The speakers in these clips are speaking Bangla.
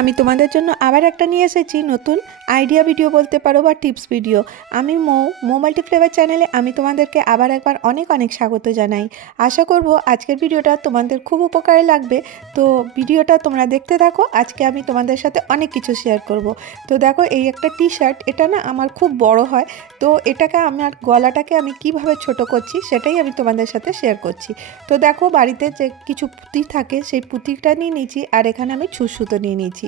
আমি তোমাদের জন্য আবার একটা নিয়ে এসেছি নতুন আইডিয়া ভিডিও বলতে পারো বা টিপস ভিডিও আমি মো, মৌ মাল্টিফ্লেভার চ্যানেলে আমি তোমাদেরকে আবার একবার অনেক অনেক স্বাগত জানাই। আশা করব আজকের ভিডিওটা তোমাদের খুব উপকারে লাগবে। তো ভিডিওটা তোমরা দেখতে থাকো, আজকে আমি তোমাদের সাথে অনেক কিছু শেয়ার করব। তো দেখো, এই একটা টি শার্ট এটা না আমার খুব বড় হয়। তো এটাকে আমার গলাটাকে আমি কীভাবে ছোট করছি সেটাই আমি তোমাদের সাথে শেয়ার করছি। তো দেখো, বাড়িতে যে কিছু পুঁতি থাকে, সেই পুঁতিটা নিয়ে নিয়েছি আর এখানে আমি ছুঁচসুতো নিয়ে নিয়েছি।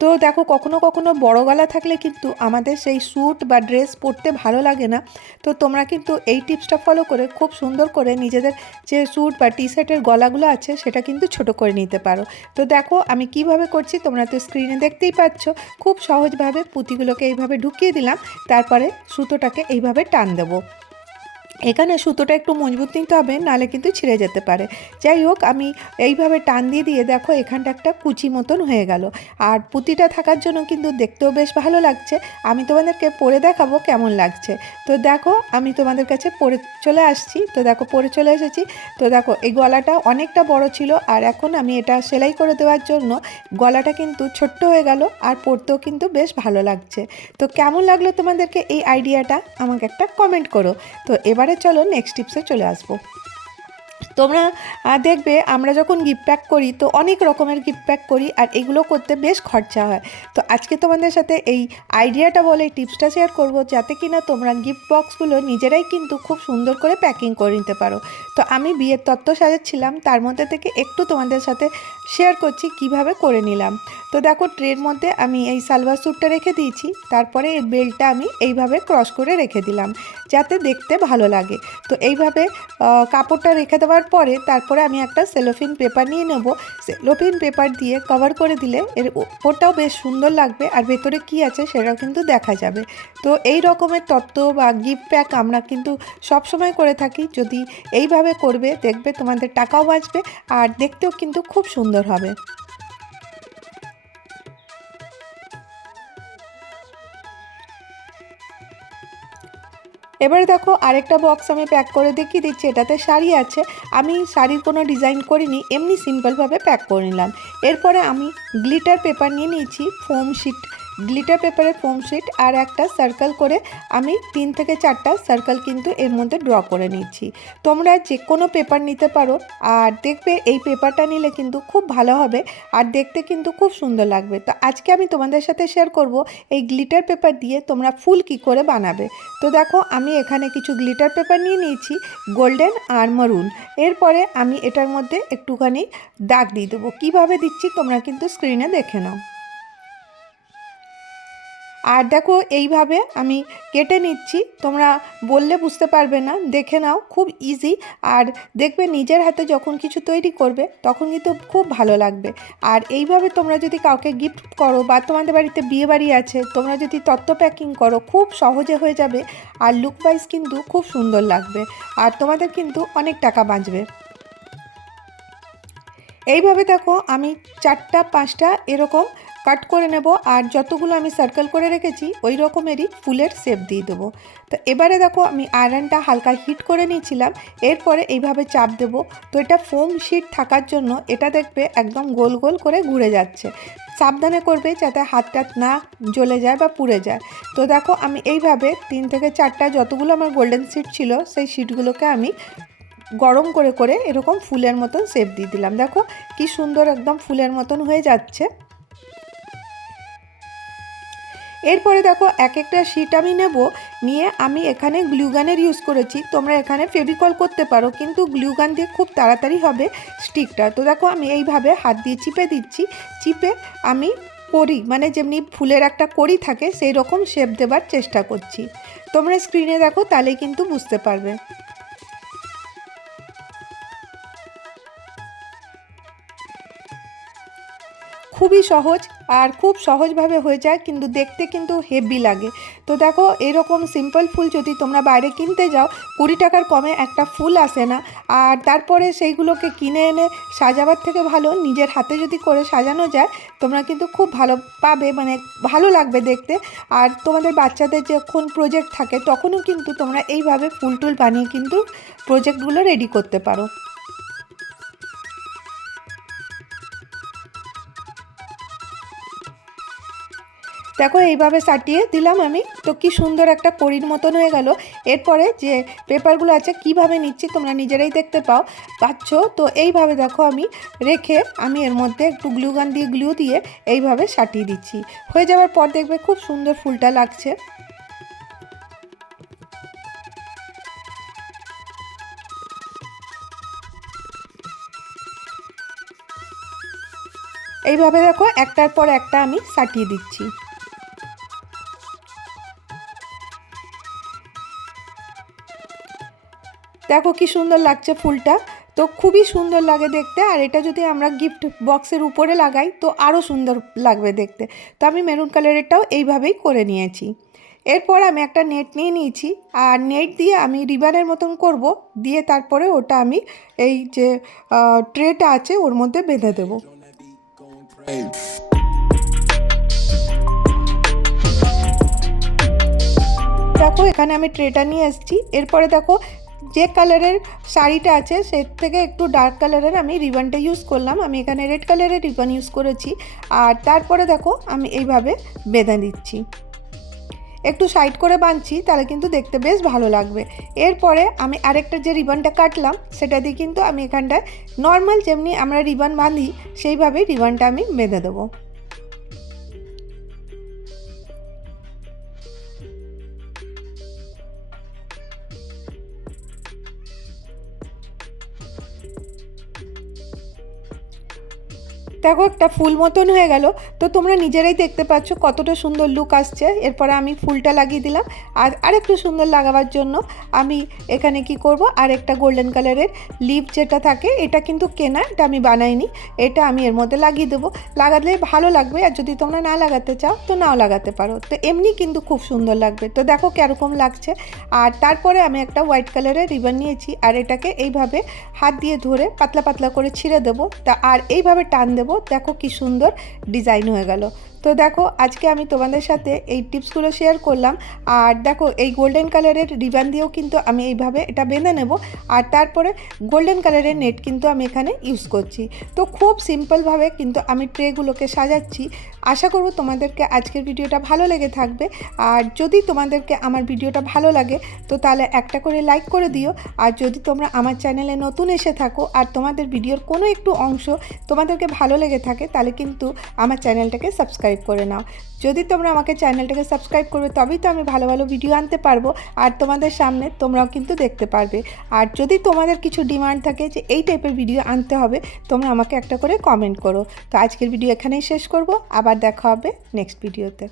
তো দেখো, কখনো কখনো বড় গলা থাকলে কিন্তু আমাদের সেই স্যুট বা ড্রেস পরতে ভালো লাগে না। তো তোমরা কিন্তু এই টিপসটা ফলো করে খুব সুন্দর করে নিজেদের যে স্যুট বা টি শার্টের গলাগুলো আছে, সেটা কিন্তু ছোট করে নিতে পারো। তো দেখো, আমি কীভাবে করছি তোমরা তো স্ক্রিনে দেখতেই পাচ্ছ। খুব সহজভাবে পুঁতিগুলোকে এইভাবে ঢুকিয়ে দিলাম, তারপরে সুতোটাকে এইভাবে টান দেবো। এখানে সুতোটা একটু মজবুত নিতে হবে নাহলে কিন্তু ছিঁড়ে যেতে পারে। যাই হোক, আমি এইভাবে টান দিয়ে দিয়ে দেখো এখানটা একটা কুচি মতন হয়ে গেল। আর পুঁতিটা থাকার জন্য কিন্তু দেখতেও বেশ ভালো লাগছে। আমি তোমাদেরকে পরে দেখাবো কেমন লাগছে। তো দেখো, আমি তোমাদের কাছে পরে চলে আসছি। তো দেখো, পরে চলে এসেছি। তো দেখো, এই গলাটা অনেকটা বড় ছিল। আর এখন আমি এটা সেলাই করে দেওয়ার জন্য গলাটা কিন্তু ছোট্ট হয়ে গেল আর পরতেও কিন্তু বেশ ভালো লাগছে। তো কেমন লাগল তোমাদেরকে এই আইডিয়াটা? আমাকে একটা কমেন্ট করো। তো এবারে চলো নেক্সট টিপসে চলে আসব। তোমরা দেখবে আমরা যখন গিফট প্যাক করি, তো অনেক রকমের গিফট প্যাক করি আর এগুলো করতে বেশ খরচা হয়। তো আজকে তোমাদের সাথে এই আইডিয়াটা বলে টিপসটা শেয়ার করব যাতে কিনা তোমরা গিফট বক্সগুলো নিজেরাই কিন্তু খুব সুন্দর করে প্যাকিং করে নিতে পারো। তো আমি বিয়ের তত্ত্ব সাজাচ্ছিলাম, তার মধ্যে থেকে একটু তোমাদের সাথে শেয়ার করছি কীভাবে করে নিলাম। তো দেখো ট্রের মধ্যে আমি এই সালোয়ার স্যুটটা রেখে দিয়েছি, তারপরে এই বেল্টটা আমি এইভাবে ক্রস করে রেখে দিলাম, যাতে দেখতে ভালো লাগে। তো এইভাবে কাপড়টা রেখে দেওয়ার পরে তারপরে আমি একটা সেলোফিন পেপার নিয়ে নেব। সেলোফিন পেপার দিয়ে কভার করে দিলে এর ওপরটাও বেশ সুন্দর লাগবে আর ভেতরে কি আছে সেটাও কিন্তু দেখা যাবে। তো এই রকমের তত্ত্ব বা গিফট প্যাক আমরা কিন্তু সব সময় করে থাকি। যদি এইভাবে করবে, দেখবে তোমাদের টাকাও বাঁচবে আর দেখতেও কিন্তু খুব সুন্দর হবে। এবারে দেখো আরেকটা বক্স আমি প্যাক করে দেখিয়ে দিচ্ছি। এটাতে শাড়ি আছে। আমি শাড়ির কোনো ডিজাইন করিনি, এমনি সিম্পলভাবে প্যাক করে নিলাম। এরপরে আমি গ্লিটার পেপার নিয়ে নিয়েছি ফোম শিট গ্লিটার পেপারের ফোম শিট আর একটা সার্কেল করে আমি তিন থেকে চারটা সার্কেল কিন্তু এর মধ্যে ড্র করে নিচ্ছি। তোমরা যে কোনো পেপার নিতে পারো আর দেখবে এই পেপারটা নিলে কিন্তু খুব ভালো হবে আর দেখতে কিন্তু খুব সুন্দর লাগবে। তো আজকে আমি তোমাদের সাথে শেয়ার করব এই গ্লিটার পেপার দিয়ে তোমরা ফুল কি করে বানাবে। তো দেখো আমি এখানে কিছু গ্লিটার পেপার নিয়ে নিয়েছি গোল্ডেন আর মারুন এরপরে আমি এটার মধ্যে একটুখানি দাগ দিয়ে দেবো। কীভাবে দিচ্ছি তোমরা কিন্তু স্ক্রিনে দেখে নাও। আর দেখো, এইভাবে আমি কেটে নিচ্ছি। তোমরা বললে বুঝতে পারবে না, দেখে নাও, খুব ইজি আর দেখবে নিজের হাতে যখন কিছু তৈরি করবে, তখন কিন্তু খুব ভালো লাগবে। আর এইভাবে তোমরা যদি কাউকে গিফট করো বা তোমাদের বাড়িতে বিয়ে বাড়ি আছে, তোমরা যদি তত্ত্ব প্যাকিং করো, খুব সহজে হয়ে যাবে। আর লুক ওয়াইজ কিন্তু খুব সুন্দর লাগবে। আর তোমাদের কিন্তু অনেক টাকা বাঁচবে। এইভাবে দেখো, আমি চারটা, পাঁচটা এরকম কাট করে নেব আর যতগুলো আমি সার্কেল করে রেখেছি, ওই রকমেরই ফুলের শেপ দিয়ে দেবো। তো এবারে দেখো, আমি আয়রনটা হালকা হিট করে নিয়েছিলাম, এরপরে এইভাবে চাপ দেব। তো এটা ফোম শিট থাকার জন্য এটা দেখবে একদম গোল গোল করে ঘুরে যাচ্ছে। সাবধানে করবে যাতে হাতটা না জ্বলে যায় বা পুড়ে যায়। তো দেখো, আমি এইভাবে তিন থেকে চারটা যতগুলো আমার গোল্ডেন শিট ছিল, সেই শিটগুলোকে আমি গরম করে করে এরকম ফুলের মতন শেপ দিয়ে দিলাম। দেখো, কি সুন্দর একদম ফুলের মতন হয়ে যাচ্ছে। এরপরে দেখো এক একটা শিট আমি নেব। নিয়ে আমি এখানে গ্লুগানের ইউজ করেছি। তোমরা এখানে ফেভিকল করতে পারো, কিন্তু গ্লুগান দিয়ে খুব তাড়াতাড়ি হবে স্টিকটা তো দেখো, আমি এইভাবে হাত দিয়ে চিপে দিচ্ছি। চিপে আমি করি মানে যেমনি ফুলের একটা কড়ি থাকে সেই রকম শেপ দেবার চেষ্টা করছি। তোমরা স্ক্রিনে দেখো, তাহলেই কিন্তু বুঝতে পারবে। খুবই সহজ আর খুব সহজভাবে হয়ে যায়, কিন্তু দেখতে কিন্তু হেভি লাগে। তো দেখো, এরকম সিম্পল ফুল যদি তোমরা বাইরে কিনতে যাও, কুড়ি টাকার কমে একটা ফুল আসে না। আর তারপরে সেইগুলোকে কিনে এনে সাজাবার থেকে ভালো, নিজের হাতে যদি করে সাজানো যায়, তোমরা কিন্তু খুব ভালো পাবে মানে ভালো লাগবে দেখতে। আর তোমাদের বাচ্চাদের যখন প্রজেক্ট থাকে, তখনও কিন্তু তোমরা এইভাবে ফুল টুল বানিয়ে কিন্তু প্রজেক্টগুলো রেডি করতে পারো। দেখো, এইভাবে সাটিয়ে দিলাম আমি। তো কি সুন্দর একটা পরির মতন হয়ে গেল। এরপরে যে পেপারগুলো আছে, কীভাবে নিচ্ছি তোমরা নিজেরাই দেখতে পাও। পাচ্ছ? তো এইভাবে দেখো আমি রেখে আমি এর মধ্যে একটু গ্লু গান দিয়ে গ্লু দিয়ে এইভাবে সাটিয়ে দিচ্ছি। হয়ে যাওয়ার পর দেখবে খুব সুন্দর ফুলটা লাগছে। এইভাবে দেখো, একটার পর একটা আমি সাটিয়ে দিচ্ছি। দেখো কি সুন্দর লাগছে ফুলটা। তো খুবই সুন্দর লাগে দেখতে, আর এটা যদি আমরা গিফট বক্সের উপরে লাগাই, তো আরও সুন্দর লাগবে দেখতে। তো আমি মেরুন কালারেরটাও এইভাবেই করে নিয়েছি। এরপর আমি একটা নেট নিয়ে নিয়েছি, আর নেট দিয়ে আমি রিবানের মতন করব, দিয়ে তারপরে ওটা আমি এই যে ট্রেটা আছে, ওর মধ্যে বেঁধে দেবো। দেখো এখানে আমি ট্রেটা নিয়ে এসেছি। এরপরে দেখো যে কালারের শাড়িটা আছে, সে থেকে একটু ডার্ক কালারের আমি রিবনটা ইউজ করলাম। আমি এখানে রেড কালারের রিবন ইউজ করেছি। আর তারপরে দেখো, আমি এইভাবে বেঁধে দিচ্ছি একটু সাইড করে বাঁধছি, তাহলে কিন্তু দেখতে বেশ ভালো লাগবে। এরপরে আমি আরেকটা যে রিবনটা কাটলাম, সেটা দিয়ে কিন্তু আমি এখানটায় নর্মাল যেমনি আমরা রিবন বাঁধি সেইভাবেই রিবনটা আমি বেঁধে দেবো। দেখো, একটা ফুল মতন হয়ে গেল। তো তোমরা নিজেরাই দেখতে পাচ্ছ কতটা সুন্দর লুক আসছে। এরপরে আমি ফুলটা লাগিয়ে দিলাম। আর আরেকটু সুন্দর লাগাবার জন্য আমি এখানে কি করব আর একটা গোল্ডেন কালারের লিপ যেটা থাকে, এটা কিন্তু কেনা, এটা আমি বানাইনি। এটা আমি এর মধ্যে লাগিয়ে দেবো। লাগালে ভালো লাগবে, আর যদি তোমরা না লাগাতে চাও, তো নাও লাগাতে পারো। তো এমনি কিন্তু খুব সুন্দর লাগবে। তো দেখো কীরকম লাগছে। আর তারপরে আমি একটা হোয়াইট কালারের রিবন নিয়েছি, আর এটাকে এইভাবে হাত দিয়ে ধরে পাতলা পাতলা করে ছিঁড়ে দেবো। তা আর এইভাবে টান দেবো দেখো কি সুন্দর ডিজাইন হয়ে গেল। তো দেখো, আজকে আমি তোমাদের সাথে এই টিপসগুলো শেয়ার করলাম। আর দেখো, এই গোল্ডেন কালারের রিবান দিয়েও কিন্তু আমি এইভাবে এটা বেঁধে নেব। আর তারপরে গোল্ডেন কালারের নেট কিন্তু আমি এখানে ইউজ করছি। তো খুব সিম্পলভাবে কিন্তু আমি ট্রেগুলোকে সাজাচ্ছি। আশা করব তোমাদেরকে আজকের ভিডিওটা ভালো লেগে থাকবে। আর যদি তোমাদেরকে আমার ভিডিওটা ভালো লাগে, তো তাহলে একটা করে লাইক করে দিও। আর যদি তোমরা আমার চ্যানেলে নতুন এসে থাকো, আর তোমাদের ভিডিওর কোনো একটু অংশ তোমাদেরকে ভালো লেগে থাকে, তাহলে কিন্তু আমার চ্যানেলটাকে সাবস্ক্রাইব সাবস্ক্রাইব করে নাও। যদি তোমরা আমাকে চ্যানেলটাকে সাবস্ক্রাইব করবে, তবেই তো আমি ভালো ভালো ভিডিও আনতে পারব। আর তোমাদের সামনে তোমরাও কিন্তু দেখতে পারবে। আর যদি তোমাদের কিছু ডিমান্ড থাকে যে এই টাইপের ভিডিও আনতে হবে, তোমরা আমাকে একটা করে কমেন্ট করো। তো আজকের ভিডিও এখানেই শেষ করব। আবার দেখা হবে নেক্সট ভিডিওতে